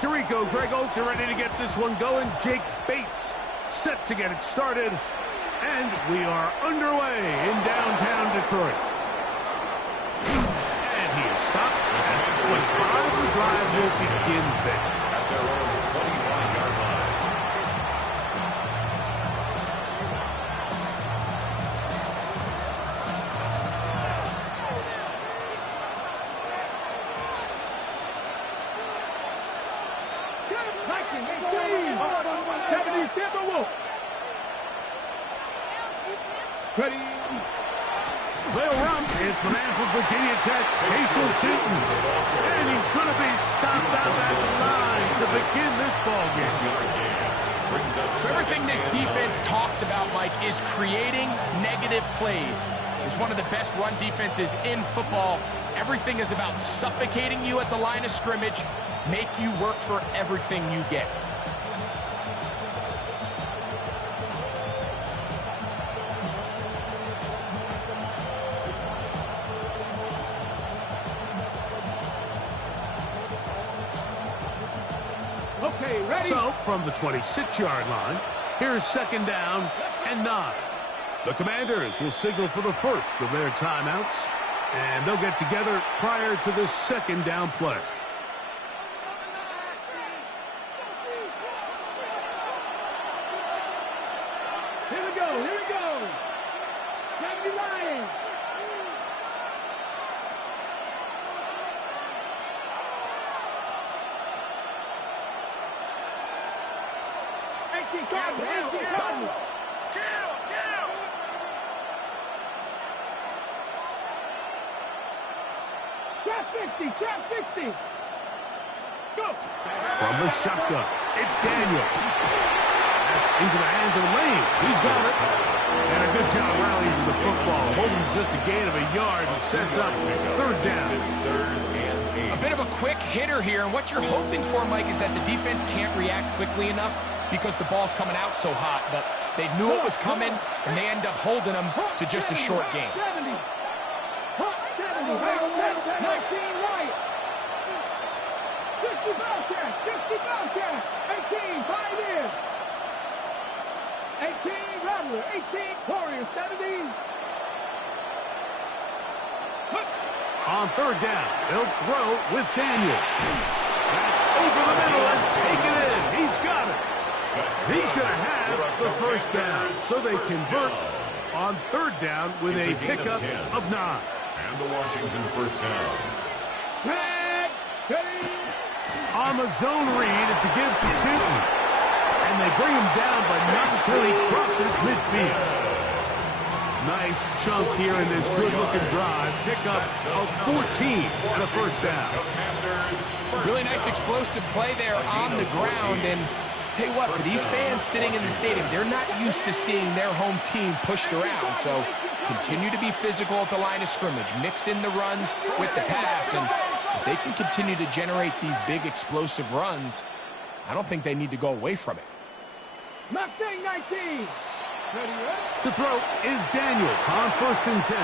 Tirico, Greg Olsen ready to get this one going. Jake Bates set to get it started. And we are underway in downtown Detroit. And he is stopped. And it's 25. The drive will begin there. At their own 25-yard line. Ready. They'll run. It's the man from Virginia Tech, Hayson Tootin. And he's going to be stopped out at the line to begin this ball game. So everything this defense talks about, Mike, is creating negative plays. It's one of the best run defenses in football. Everything is about suffocating you at the line of scrimmage, make you work for everything you get. Okay, ready. So, from the 26-yard line, here's second down and 9. The Commanders will signal for the first of their timeouts, and they'll get together prior to the second down play. Here we go, here we go. Kennedy Lions. Trap 50. Go. From the shotgun, it's Daniel. That's into the hands of Lane. He's got it. And a good job rallying to the football. Holding just a gain of a yard and sets up third down. A bit of a quick hitter here, and what you're hoping for, Mike, is that the defense can't react quickly enough because the ball's coming out so hot. But they knew it was coming, and they end up holding them to just a short gain. 70. 19 right. 60 Bobcat. 60 Bobcat. 18, 5 in. 18 Rattler. 18 Warriors. 70. On third down, they'll throw with Daniel. That's over the middle and take it in. He's got it. He's going to have the first down. So they convert on third down with a pickup of 9. And the Washington first down. On the zone read, it's a give to Tootin. And they bring him down, but not until he crosses midfield. Nice chunk here in this good-looking drive. Pickup of 14 and a first down. Really nice explosive play there on the ground. And tell you what, for these fans sitting in the stadium, they're not used to seeing their home team pushed around. So continue to be physical at the line of scrimmage. Mix in the runs with the pass. And if they can continue to generate these big explosive runs, I don't think they need to go away from it. Mustang 19. To throw is Daniels on first and 10.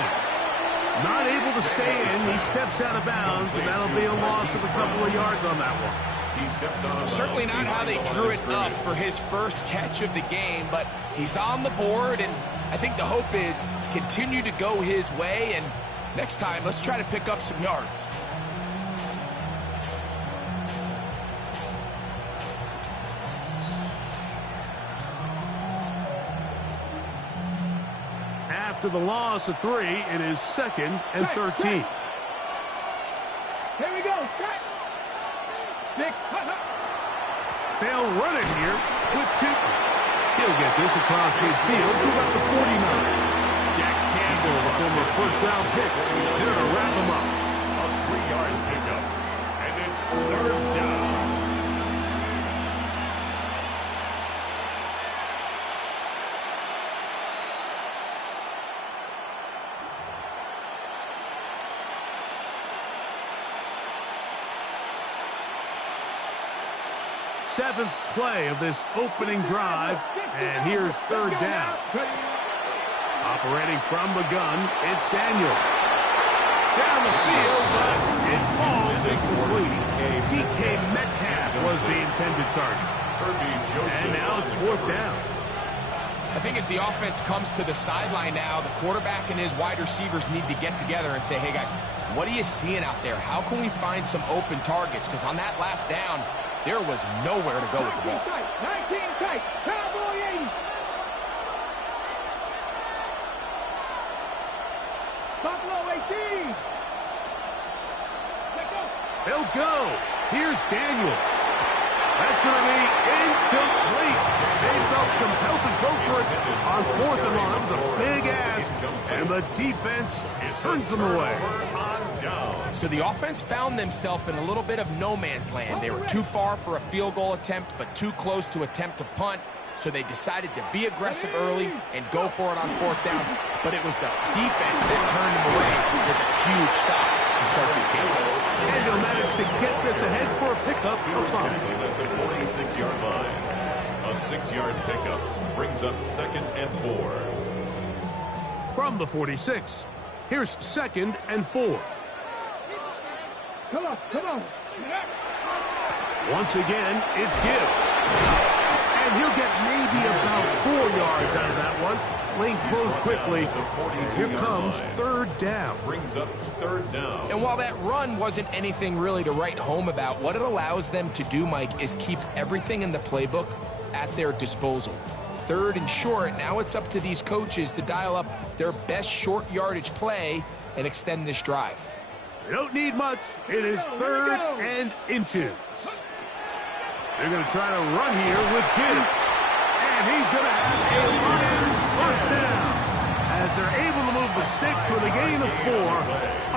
Not able to stay in. He steps out of bounds, and that'll be a loss of a couple of yards on that one. He steps out of Certainly not how they drew it up for his first catch of the game, but he's on the board, and I think the hope is continue to go his way, and next time, let's try to pick up some yards. After the loss of 3, it is second and 13. Here we go. They'll run it here with Tootin. He'll get this across midfield to about the 49. Jack Campbell, the former first-round pick, here to wrap him up. A 3-yard pickup. And it's third down. Seventh play of this opening drive, and here's third down. Operating from the gun, it's Daniels. down the field, but it falls incomplete. DK Metcalf was the intended target. And now it's fourth down. I think as the offense comes to the sideline now, the quarterback and his wide receivers need to get together and say, hey, guys, what are you seeing out there? How can we find some open targets? Because on that last down, there was nowhere to go with the ball. 19 tight, Cowboy 80. Buffalo 18. Let go. They'll go. Here's Daniels. That's going to be incomplete. They felt compelled to go for it on fourth and long. That was a big ask, and the defense turns them away. So the offense found themselves in a little bit of no man's land. They were too far for a field goal attempt, but too close to attempt a punt. So they decided to be aggressive early and go for it on fourth down. But it was the defense that turned them away with a huge stop to start this game. And they'll manage to get this ahead for a pickup of 5. At the 46-yard line. A 6-yard pickup brings up 2nd and 4. From the 46, here's 2nd and 4. Come on, come on. Once again, it's Gibbs. And he'll get maybe about 4 yards out of that one. Lane closed quickly. Here comes 3rd down. Brings up 3rd down. And while that run wasn't anything really to write home about, what it allows them to do, Mike, is keep everything in the playbook at their disposal. 3rd and short, now it's up to these coaches to dial up their best short yardage play and extend this drive. They don't need much. It is 3rd and inches. They're going to try to run here with Gibbs. And he's going to have a Lions first down as they're able to move the sticks with a gain of 4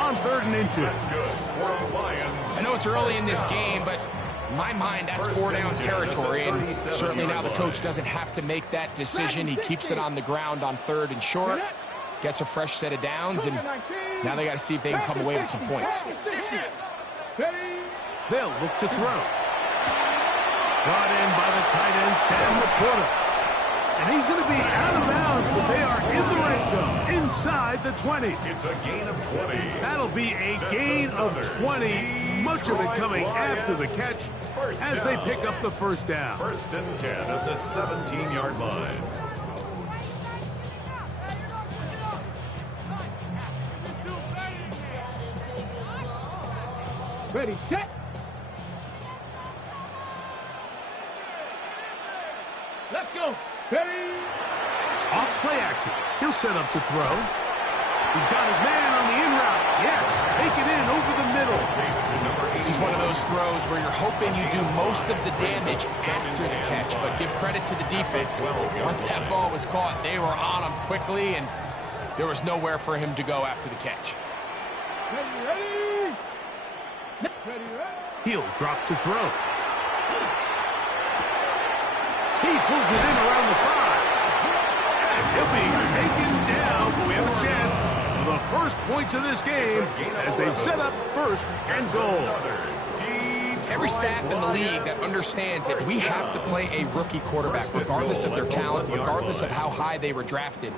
on 3rd and inches. I know it's early in this game, but in my mind, that's 4-down territory, and certainly now the coach doesn't have to make that decision. He keeps it on the ground on 3rd and short, gets a fresh set of downs, and now they got to see if they can come away with some points. They'll look to throw. Brought in by the tight end, Sam Laporta. And he's going to be out of bounds, but they are in the red zone, inside the 20. It's a gain of 20. That'll be a gain of 20, much of it coming after the catch as they pick up the first down. 1st and 10 at the 17-yard line. Ready, set. Let's go. Ready. Off play action. He'll set up to throw. He's got his man on the in route. Yes, take it in over the middle. This is one of those throws where you're hoping you do most of the damage after the catch, but give credit to the defense. Once that ball was caught, they were on him quickly, and there was nowhere for him to go after the catch. Ready. Ready, ready. He'll drop to throw. He pulls it in around the 5. And he'll be taken down. But we have a chance for the first points of this game as they've set up 1st and goal. Every staff in the league that understands that we have to play a rookie quarterback, regardless of their talent, regardless of how high they were drafted.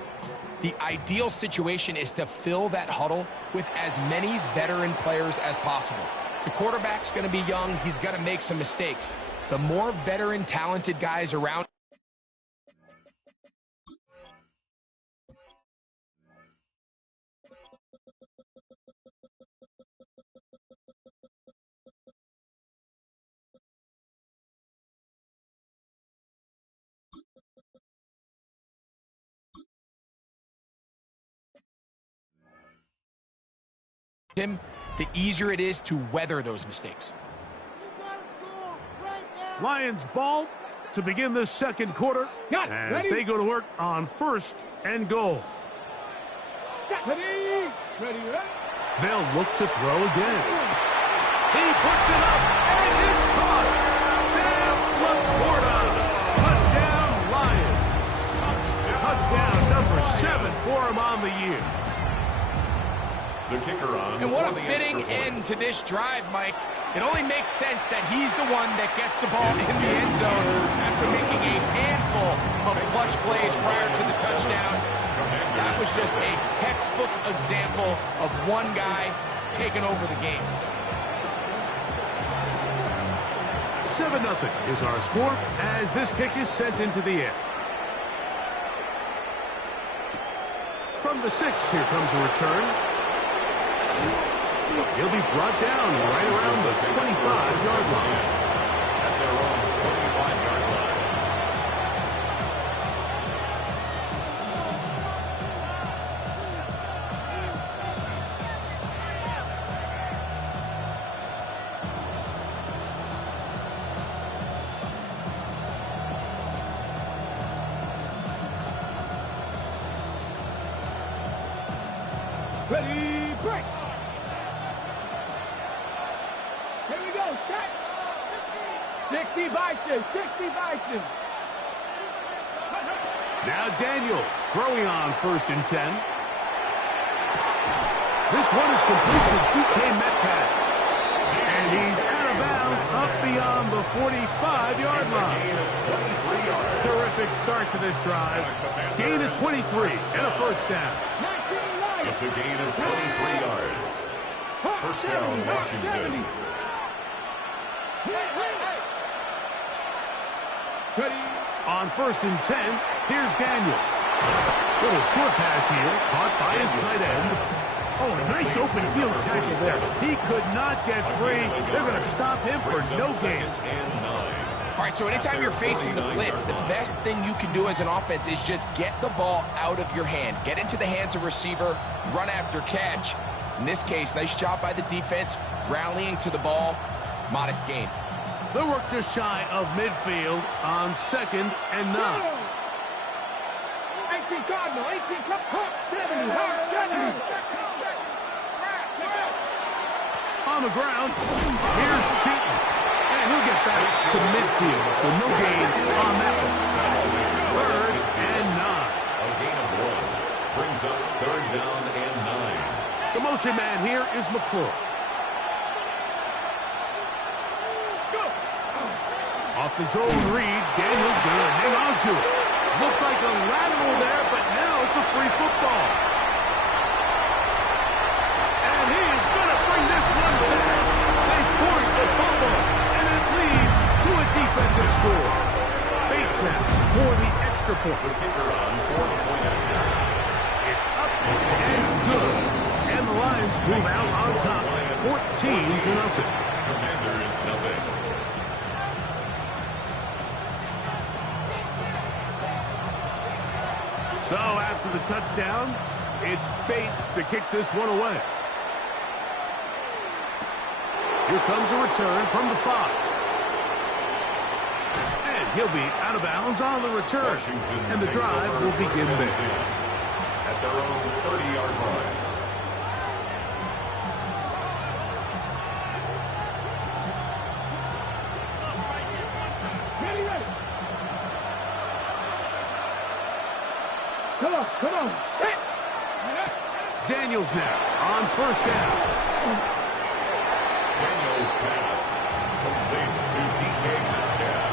The ideal situation is to fill that huddle with as many veteran players as possible. The quarterback's going to be young. He's going to make some mistakes. The more veteran, talented guys around. Him, the easier it is to weather those mistakes. Lions ball to begin the second quarter as they go to work on 1st and goal. Ready. Ready, ready. They'll look to throw again. He puts it up, and it's caught. Sam Laporta. Touchdown, Lions. Touchdown number 7 for him on the year. The kicker on. And what a fitting end to this drive, Mike. It only makes sense that he's the one that gets the ball in the end zone after making a handful of clutch plays prior to the touchdown. That was just a textbook example of one guy taking over the game. 7-0 is our score as this kick is sent into the air. From the 6, here comes a return. He'll be brought down right around the 25-yard line. At their own 25-yard line. Ready, break. Here we go, set. 60 Bison, 60 Bison. Now Daniels throwing on 1st and 10. This one is complete to DK Metcalf. And he's out of bounds up beyond the 45-yard line. Terrific start to this drive. Gain of 23 and a 1st down. It's a gain of 23 yards. 1st down, Washington. On 1st and 10, here's Daniels. Little short pass here, caught by his tight end. Oh, a nice open field tackle there. He could not get free. They're going to stop him for no gain. All right, so anytime you're facing the blitz, the best thing you can do as an offense is just get the ball out of your hand. Get into the hands of receiver, run after catch. In this case, nice job by the defense, rallying to the ball. Modest gain. They work just shy of midfield on 2nd and 9. 18 Cardinal, 18 Cup, 70, 70. On the ground, here's Cheaton. And he'll get back to midfield, so no gain on that one. 3rd and 9. A gain of 1. Brings up 3rd down and 9. The motion man here is McClure. Off the zone read, Daniels gonna hang on to it. Looked like a lateral there, but now it's a free football. And he is gonna bring this one back. They force the fumble, and it leads to a defensive score. Bates now for the extra point. The kicker on for the point after. It's up and good. And the Lions move out on top, 14-0. Commanders nothing. So after the touchdown, it's Bates to kick this one away. Here comes a return from the 5. And he'll be out of bounds on the return. Washington And the takes drive over will begin first and there. 10 at their own 30-yard line. Ready, ready. Come on, set. Daniels now on 1st down. Daniels pass complete to DK Metcalf.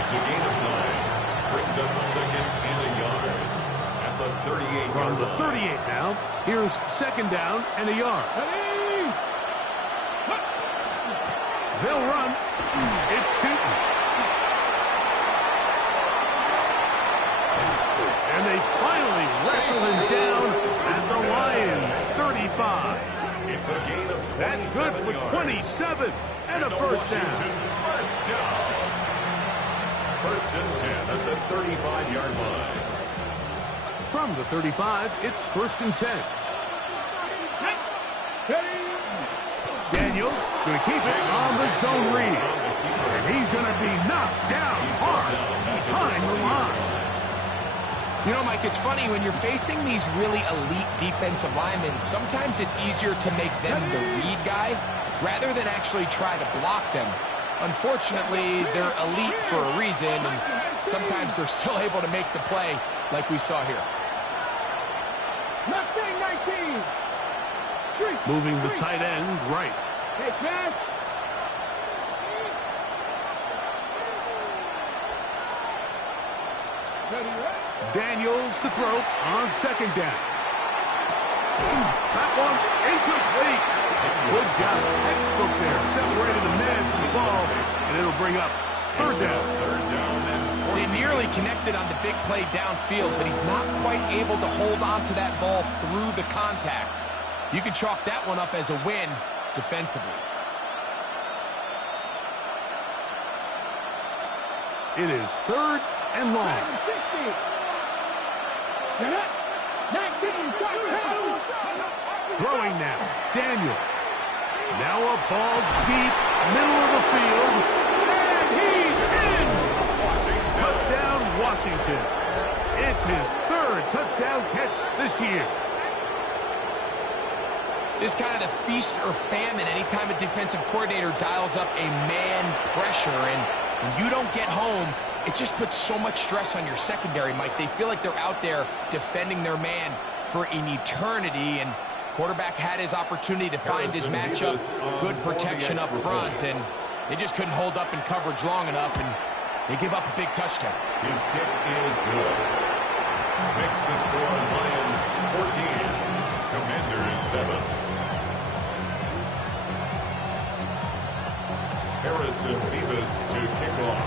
It's a gain of 9. Brings up 2nd and a yard at the 38-yard From the line. 38 now, here's 2nd down and a yard. Ready. They'll run. It's Cheaton. And they finally wrestle him down at the Lions 35. It's a gain of 27 That's good for yards. 27 and a The 1st down. Washington first down. 1st and 10 at the 35-yard line. From the 35, it's 1st and 10. Ready. Daniels going to keep it on the zone read. And he's going to be knocked down hard behind the line. You know, Mike, it's funny, when you're facing these really elite defensive linemen, sometimes it's easier to make them the read guy rather than actually try to block them. Unfortunately, they're elite for a reason, and sometimes they're still able to make the play like we saw here. Mustang 19. Moving the tight end right. Hey, pass. Ready, ready. Daniels to throw on second down. That one incomplete. Good job. Textbook there. Separated the man from the ball, and it'll bring up third down. They nearly connected on the big play downfield, but he's not quite able to hold on to that ball through the contact. You can chalk that one up as a win defensively. It is third and long. Throwing now. Daniel. Now a ball deep, middle of the field. And he's in! Touchdown, Washington. It's his third touchdown catch this year. This kind of the feast or famine anytime a defensive coordinator dials up a man pressure. And when you don't get home, it just puts so much stress on your secondary, Mike. They feel like they're out there defending their man for an eternity. And quarterback had his opportunity to find his matchup. Good protection up front. And they just couldn't hold up in coverage long enough. And they give up a big touchdown. His kick is good. Makes the score Lions 14, Commanders 7. Harrison Beavis to kick off.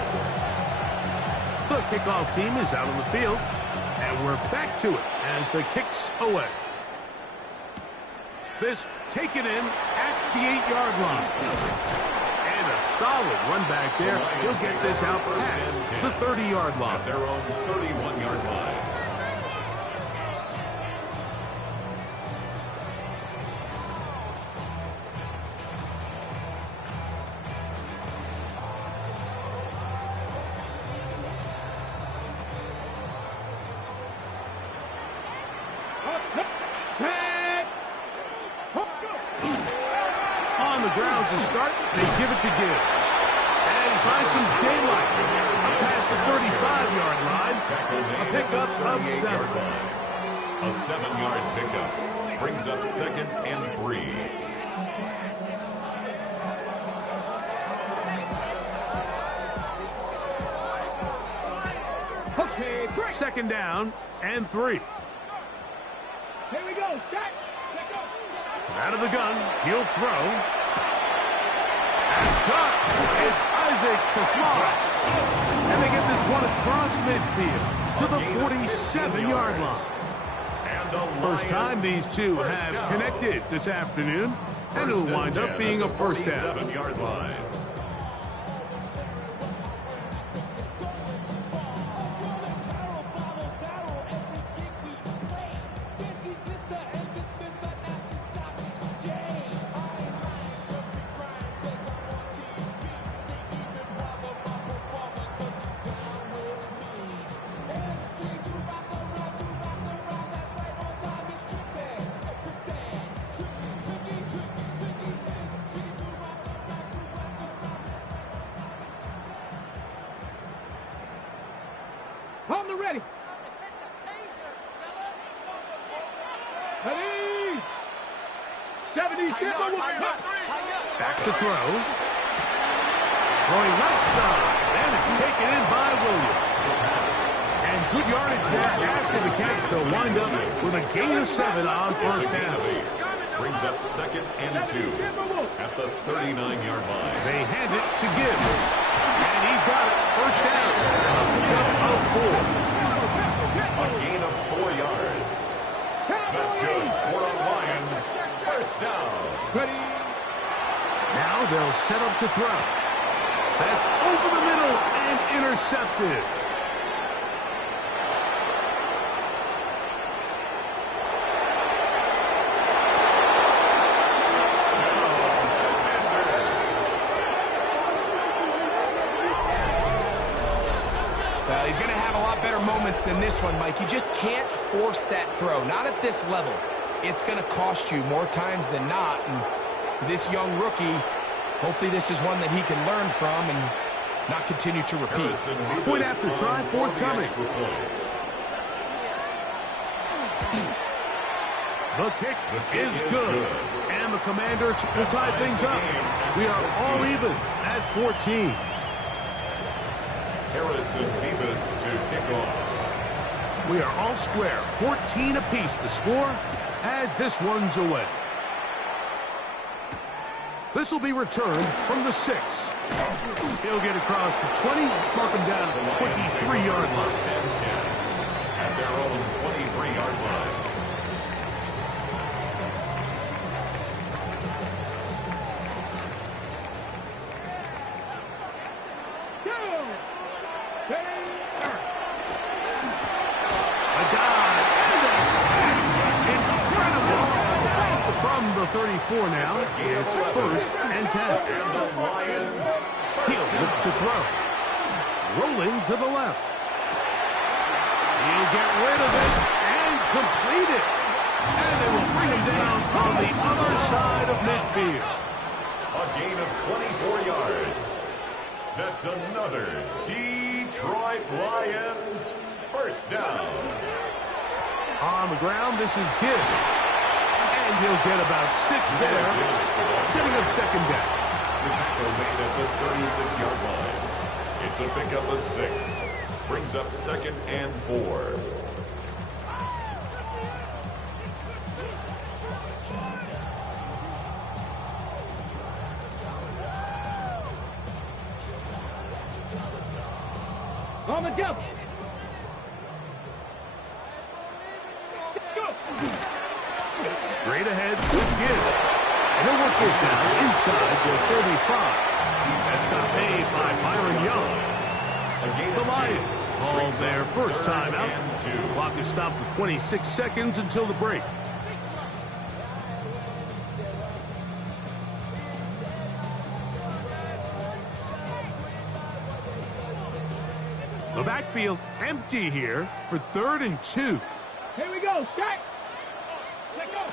The kickoff team is out on the field, and we're back to it as the kick's away. This taken in at the 8-yard line. And a solid run back there. He'll get this out past the 30-yard line. At their own 31-yard line. On the ground to start, they give it to Gibbs. And he finds some daylight up past the 35-yard line. A pickup of 7. A 7-yard pickup brings up second and 3. Okay, break. Second down and 3. Here we go. Start. Out of the gun, he'll throw. And caught. It's Isaac to Small. And they get this one across midfield to the 47-yard line. First time these two have connected this afternoon, and it'll wind up being a first down. 47-yard line. On the ready. Ready. 76. Back to throw. Throwing left side, and it's taken in by Williams. And good yardage there after the catch. They'll wind up with a gain of 7 on first down. Brings up second and 2 at the 39-yard line. They hand it to Gibbs. And he's got it. First down. A pickup of 4. A gain of 4 yards. That's good for the Lions. First down. Ready. Now they'll set up to throw. That's over the middle and intercepted. Well, he's going to have a lot better moments than this one, Mike. You just can't force that throw. Not at this level. It's going to cost you more times than not. And for this young rookie, hopefully this is one that he can learn from and not continue to repeat. Point after try, forthcoming. The kick is good. And the Commanders will tie things up. We are all even at 14. Harrison Beavis to kick off. We are all square. 14 apiece the score as this one's away. This will be returned from the 6. He'll get across to 20, mark him down at the 23-yard line. At their own 23-yard line. From the 34 now, it's 1st and 10. And the Lions. He'll look to throw. Rolling to the left. He'll get rid of it and complete it. And they will bring him down on the other side of midfield. A gain of 24 yards. That's another Detroit Lions first down. On the ground, this is Gibbs. And he'll get about 6 there, sitting on 2nd down. The tackle made at the 36-yard line. It's a pickup of 6. Brings up 2nd and 4. On the jump. Straight ahead with Gibbs. And he'll work this down inside the 35. That's not made by Byron Young. The Lions call their first time out. The clock is stopped for 26 seconds until the break. The backfield empty here for 3rd and 2. Here we go. Stack. Let go.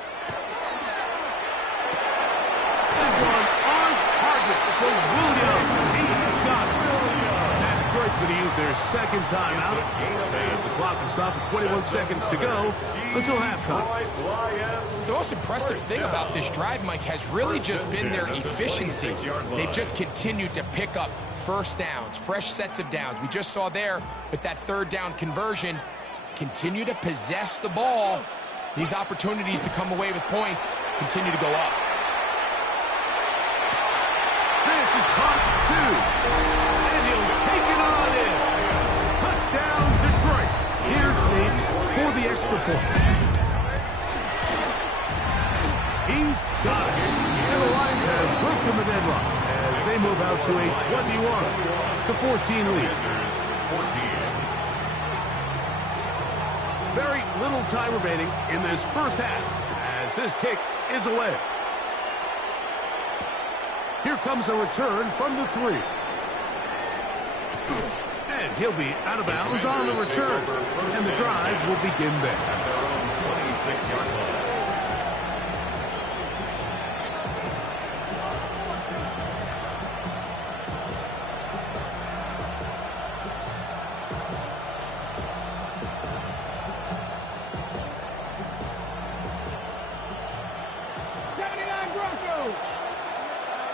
One on target for Williams. He's got it. And Detroit's going to use their 2nd timeout as the clock will stop at 21 seconds to go until halftime. The most impressive thing about this drive, Mike, has really just been their efficiency. They've just continued to pick up first downs, fresh sets of downs. We just saw there with that 3rd down conversion, continue to possess the ball. These opportunities to come away with points continue to go up. This is caught 2. And he'll take it on in. Touchdown, Detroit. Here's Bates for the extra point. He's got it. And the Lions have broken the deadlock as they move out to a 21-14 lead. 14. Very little time remaining in this first half as this kick is away. Here comes a return from the 3. And he'll be out of bounds on the return. And the drive will begin there. At their own 26-yard line.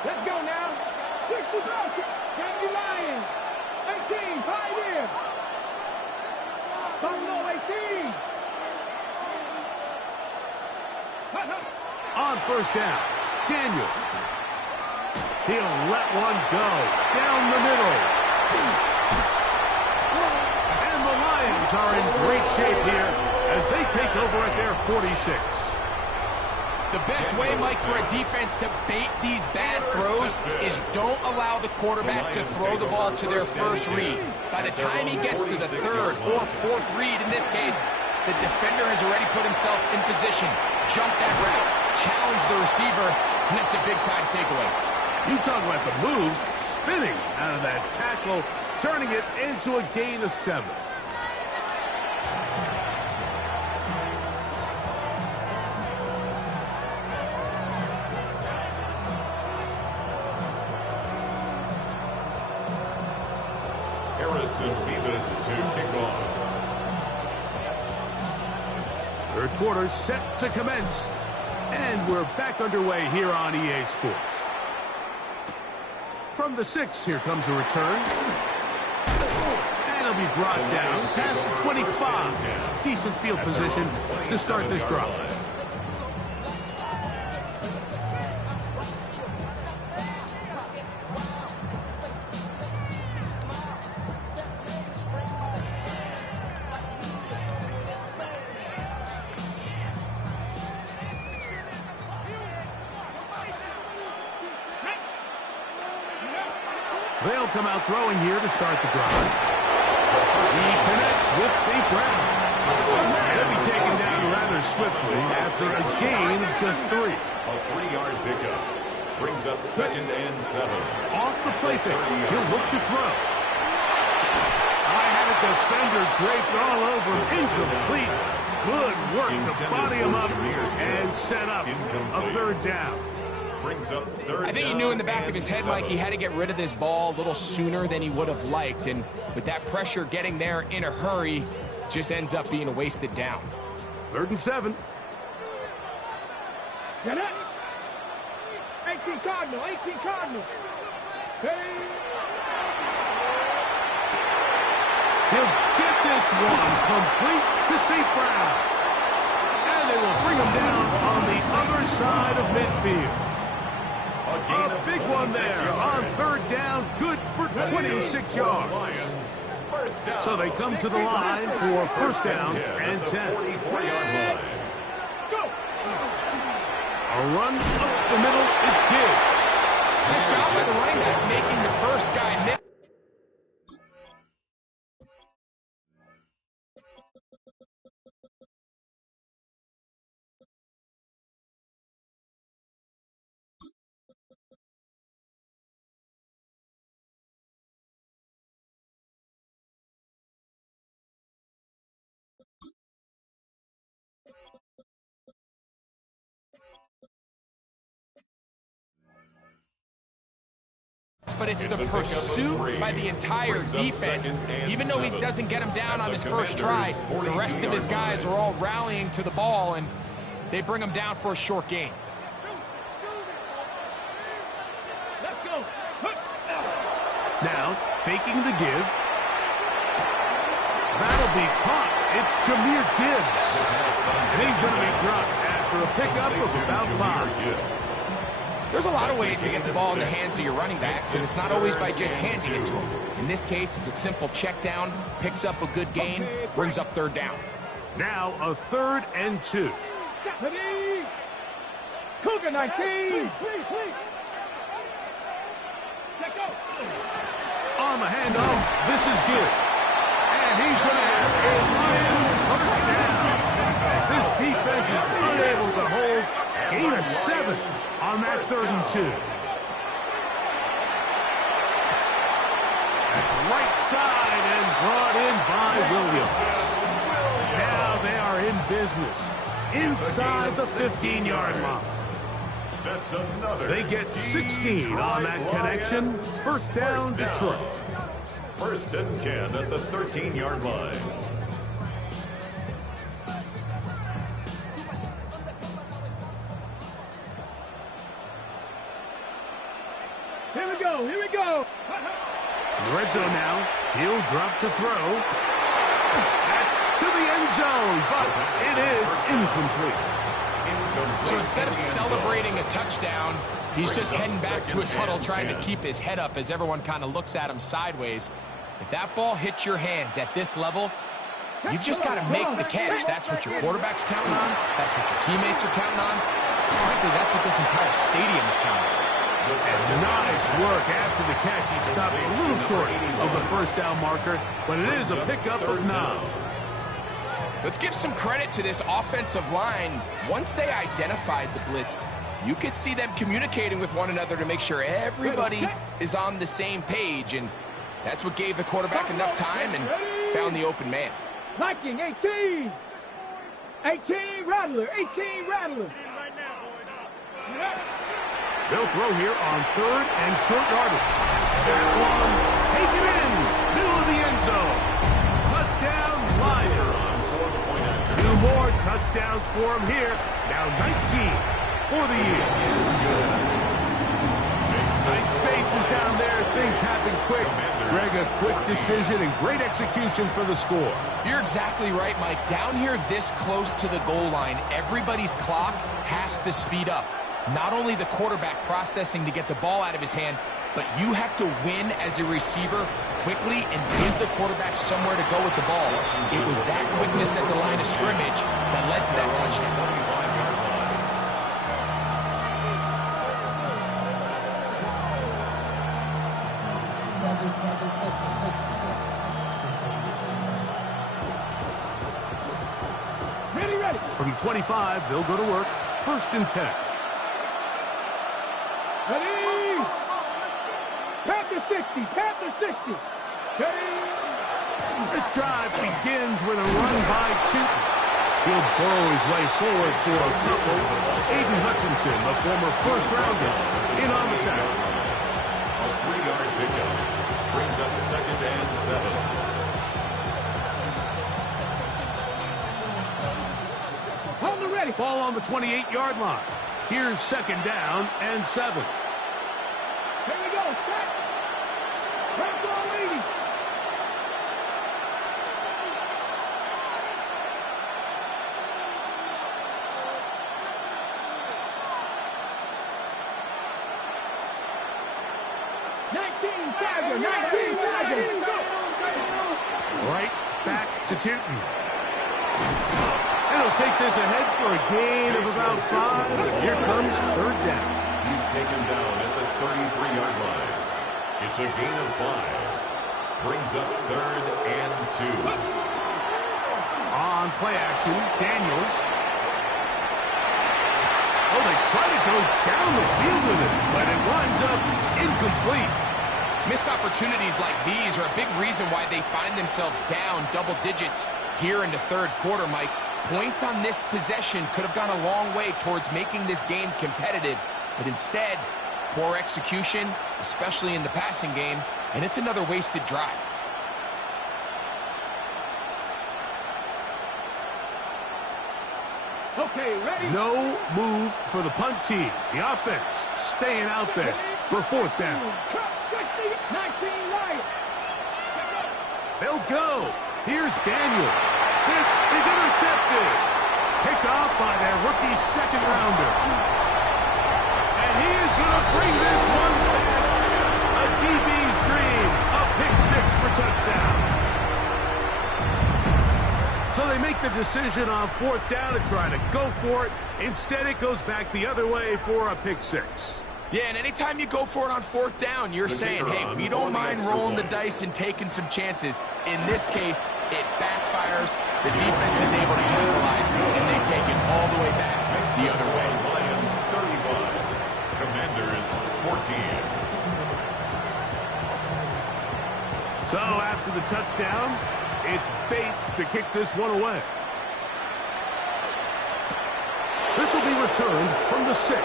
Let's go now. 60 Broncos. County Lions. 18. Pioneer. Buffalo 18. On 1st down, Daniels. He'll let one go down the middle. And the Lions are in great shape here as they take over at their 46. The best way, Mike, for a defense to bait these bad throws is don't allow the quarterback to throw the ball to their first read. By the time he gets to the 3rd or 4th read, in this case, the defender has already put himself in position, jump that route, challenge the receiver, and that's a big-time takeaway. You talk about the moves, spinning out of that tackle, turning it into a gain of 7. Harrison Beavis to kick off. 3rd quarter set to commence. And we're back underway here on EA Sports. From the 6, here comes a return. And he'll be brought down past the 25. Decent field position to start this drive. They'll come out throwing here to start the drive. He connects with St. Brown. He'll be taken down rather swiftly after a gain of just 3. A 3-yard pickup brings up 2nd and 7. Off the play fake, he'll look to throw. I had a defender draped all over him. Incomplete. Good work to body him up and set up a 3rd down. Brings up 3rd I think he knew in the back of his head, Mike, he had to get rid of this ball a little sooner than he would have liked. And with that pressure getting there in a hurry, just ends up being a wasted down. 3rd and 7. Get it. 18 Cardinal, 18 Cardinal. Hey. He'll get this one complete to St. Brown. And they will bring him down on the other side of midfield. A big one there on 3rd down. Good for 26 yards. So they come to the line for 1st down and 10. A run up the middle. It's Gibbs. Nice job by the running back making the first guy miss. But it's the pursuit by the entire defense. Even though he doesn't get him down on his first try, the rest of his guys are all rallying to the ball, and they bring him down for a short gain. Let's go. Now, faking the give. That'll be caught. It's Jahmyr Gibbs. And he's going to be dropped after a pickup of about 5. There's a lot of ways to get the ball in the hands of your running backs, and it's not always by just handing it to them. In this case, it's a simple check down, picks up a good gain, brings up 3rd down. Now a 3rd and 2. Cougar 19. Check go. On the handoff, this is Gibbs. And he's going to have a Lions 1st down. As this defense is unable to hold, gain of 7 on that 3rd and 2. That's right side and brought in by Williams. Now they are in business inside the 15-yard line. That's another. They get 16 on that connection. 1st down, Detroit. 1st and 10 at the 13-yard line. Here we go, here we go. Red zone now. He'll drop to throw. That's to the end zone, but it is incomplete. So instead of celebrating a touchdown, he's just heading back to his huddle trying to keep his head up as everyone kind of looks at him sideways. If that ball hits your hands at this level, you've just got to make the catch. That's what your quarterback's counting on. That's what your teammates are counting on. Frankly, that's what this entire stadium is counting on. And nice work after the catch. He stopped a little short of the 1st down marker, but it is a pickup of 9. Let's give some credit to this offensive line. Once they identified the blitz, you could see them communicating with one another to make sure everybody is on the same page, and that's what gave the quarterback enough time and found the open man. Viking 18. 18 Rattler, 18 Rattler. They'll throw here on 3rd and short yardage. That one taken in, middle of the end zone. Touchdown, Lions. 2 more touchdowns for him here. Now 19 for the year. Makes Tight spaces down there. Things happen quick. Greg, a quick decision and great execution for the score. You're exactly right, Mike. Down here this close to the goal line, everybody's clock has to speed up. Not only the quarterback processing to get the ball out of his hand, but you have to win as a receiver quickly and give the quarterback somewhere to go with the ball. It was that quickness at the line of scrimmage that led to that touchdown. Ready. From the 25, they'll go to work. 1st and 10. Ready. Panther 60. Panther 60. Ready. This drive begins with a run by Chutin. He'll burrow his way forward for a couple. Aiden Hutchinson, the former first-rounder, in on the tackle. A 3-yard pickup brings up 2nd and 7. Hold it ready. Ball on the 28-yard line. Here's 2nd down and 7. Here we go. Set. Red ball leading. Right back to Chutin. And he'll take this ahead for a gain of about 5. And here comes 3rd down. He's taken down at the 33-yard line. It's a gain of 5. Brings up 3rd and 2. On play action, Daniels. Oh, they try to go down the field with it, but it winds up incomplete. Missed opportunities like these are a big reason why they find themselves down double digits here in the 3rd quarter, Mike. Points on this possession could have gone a long way towards making this game competitive, but instead, poor execution, especially in the passing game, and it's another wasted drive. Okay, ready? No move for the punt team. The offense staying out there for 4th down. 19 right. They'll go. Here's Daniels. This is intercepted. Picked off by their rookie 2nd rounder. And he is going to bring this one back. A DB's dream. A pick 6 for touchdown. So they make the decision on 4th down to try to go for it. Instead, it goes back the other way for a pick 6. Yeah, and anytime you go for it on 4th down, you're saying, hey, we don't mind rolling the dice and taking some chances. In this case, it backfires. The defense is able to capitalize, and they take it all the way back the other way. Lions 35. Commanders 14. So after the touchdown, it's Bates to kick this one away. This will be returned from the 6.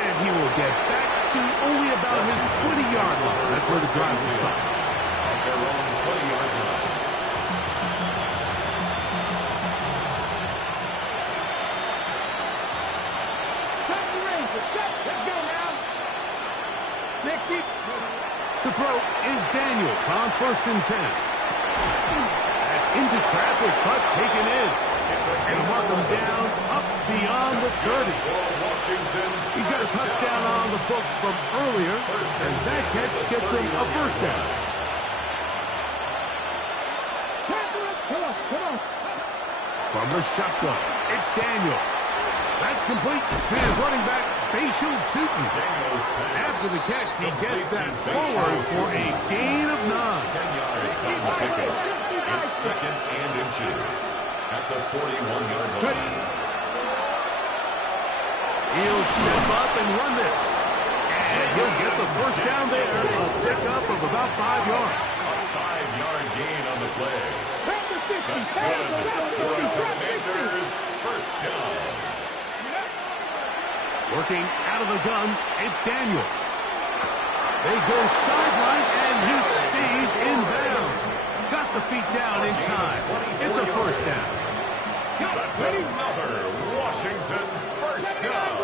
And he will get back to only about his 20-yard line. That's where the drive will stop. On their own 20-yard line. Set the razor. Set. Let's go now. Nicky. To throw is Daniels on 1st and 10. That's into traffic, but taken in. And mark him down up beyond the 30. He's got a touchdown on the books from earlier, and that catch gets him a 1st down. Come on. From the shotgun, it's Daniels. That's complete to his running back, Bashal Chutin. After the catch, he gets that forward for a gain of 9. 10 yards on the pickup. It's 2nd and inches at the 41-yard line. He'll step up and run this. And he'll get the 1st down there, a pickup of about 5 yards. A 5-yard gain on the play. That's That's good for a Commanders 1st down. Working out of the gun, it's Daniels. They go sideline, and he stays in bounds. Got the feet down in time. It's a 1st down. That's another Washington 1st down.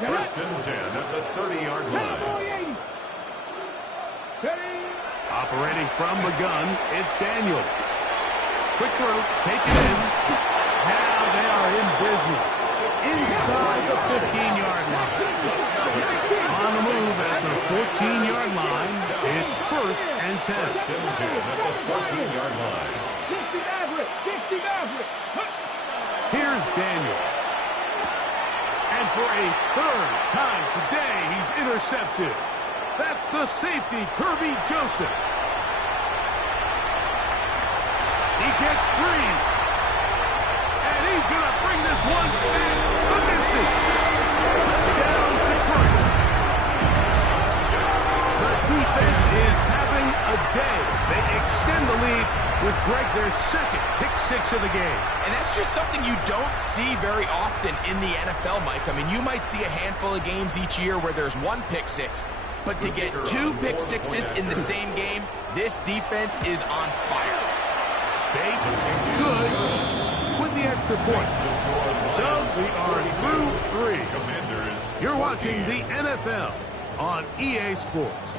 First and 10 at the 30-yard line. Operating from the gun, it's Daniels. Quick throw, take it in. Now they are in business. Inside the 15-yard line. On the move at the 14-yard line, it's first and 10. First and 10 at the 14-yard line. Here's Daniels. And for a third time today, he's intercepted. That's the safety, Kirby Joseph. He gets free. And he's going to bring this one back the distance. Down Detroit. The defense is having a day. They extend the lead with Greg, their second pick-6 of the game. And that's just something you don't see very often in the NFL, Mike. I mean, you might see a handful of games each year where there's one pick-6. But to get 2 pick-6s in the same game, this defense is on fire. Bates, good, with the extra point. So we are through 3. You're watching the NFL on EA Sports.